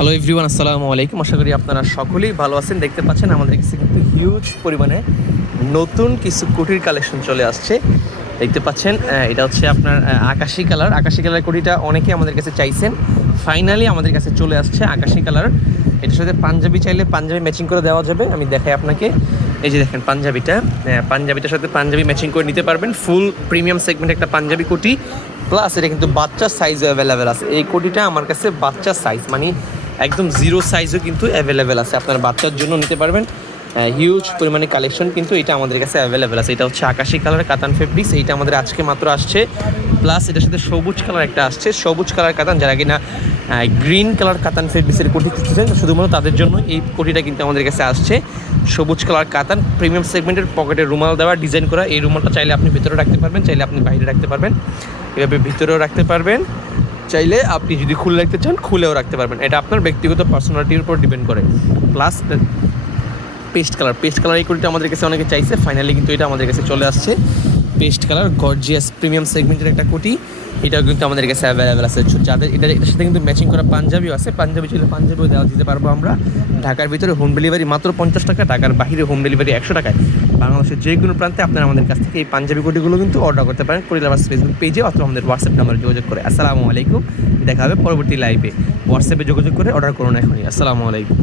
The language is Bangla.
হ্যালো এভরিওয়ান, আসসালামু আলাইকুম। আশা করি আপনারা সকলেই ভালো আছেন। দেখতে পাচ্ছেন আমাদের কাছে কিন্তু হিউজ পরিমাণে নতুন কিছু কুটির কালেকশন চলে আসছে। দেখতে পাচ্ছেন এটা হচ্ছে আপনার আকাশি কালার কুটিটা অনেকে আমাদের কাছে চাইছেন। ফাইনালি আমাদের কাছে চলে আসছে আকাশি কালার। এটার সাথে পাঞ্জাবি চাইলে পাঞ্জাবি ম্যাচিং করে দেওয়া যাবে। আমি দেখাই আপনাকে। এই যে দেখেন পাঞ্জাবিটার সাথে পাঞ্জাবি ম্যাচিং করে নিতে পারবেন। ফুল প্রিমিয়াম সেগমেন্ট একটা পাঞ্জাবি কোটি, প্লাস এটা কিন্তু বাচ্চার সাইজও অ্যাভেলেবেল আছে। এই কোটিটা আমার কাছে বাচ্চার সাইজ, মানে একদম জিরো সাইজও কিন্তু অ্যাভেলেবেল আছে। আপনার বাচ্চার জন্য নিতে পারবেন। হিউজ পরিমাণে কালেকশন কিন্তু এটা আমাদের কাছে অ্যাভেলেবেল আছে। এটা হচ্ছে আকাশি কালার কাতান ফেব্রিক্স। এইটা আমাদের আজকে মাত্র আসছে। প্লাস এটার সাথে সবুজ কালার একটা আসছে, সবুজ কালার কাতান। যারা কিনা গ্রিন কালার কাতান ফেব্রিক্সের কোটি খুঁজছেন, শুধুমাত্র তাদের জন্য এই কোটিটা কিন্তু আমাদের কাছে আসছে। সবুজ কালার কাতান, প্রিমিয়াম সেগমেন্টের, পকেটে রুমাল দেওয়া, ডিজাইন করা। এই রুমালটা চাইলে আপনি ভিতরে রাখতে পারবেন, চাইলে আপনি বাইরে রাখতে পারবেন, এভাবে ভিতরেও রাখতে পারবেন। চাইলে আপনি যদি খুলে রাখতে চান খুলেও রাখতে পারবেন। এটা আপনার ব্যক্তিগত পার্সোনালিটির উপর ডিপেন্ড করে। প্লাস পেস্ট কালার এই কোটিটা আমাদের কাছে অনেকে চাইছে। ফাইনালি কিন্তু এটা আমাদের কাছে চলে আসছে। পেস্ট কালার গর্জিয়াস প্রিমিয়াম সেগমেন্টের একটা কোটি, এটাও কিন্তু আমাদের কাছে অ্যাভেলেবেল আছে। যাদের এটার সাথে কিন্তু ম্যাচিং করা পাঞ্জাবিও আছে। পাঞ্জাবি চাইলে পাঞ্জাবিও দেওয়া দিতে পারবো আমরা। ঢাকার ভিতরে হোম ডেলিভারি মাত্র 50 টাকা, ঢাকার বাইরে হোম ডেলিভারি 100 টাকায়। বাংলাদেশের যে কোনো প্রান্তে আপনারা আমাদের কাছ থেকে এই পাঞ্জাবি কোটিগুলো কিন্তু অর্ডার করতে পারেন কুরিয়ার লাভার্স ফেসবুক পেজে অথবা আমাদের হোয়াটসঅ্যাপ নাম্বারে যোগাযোগ করে। আসসালামু আলাইকুম, দেখা হবে পরবর্তী লাইভে। হোয়াটসঅ্যাপে যোগাযোগ করে অর্ডার করুন এখনই। আসসালামু আলাইকুম।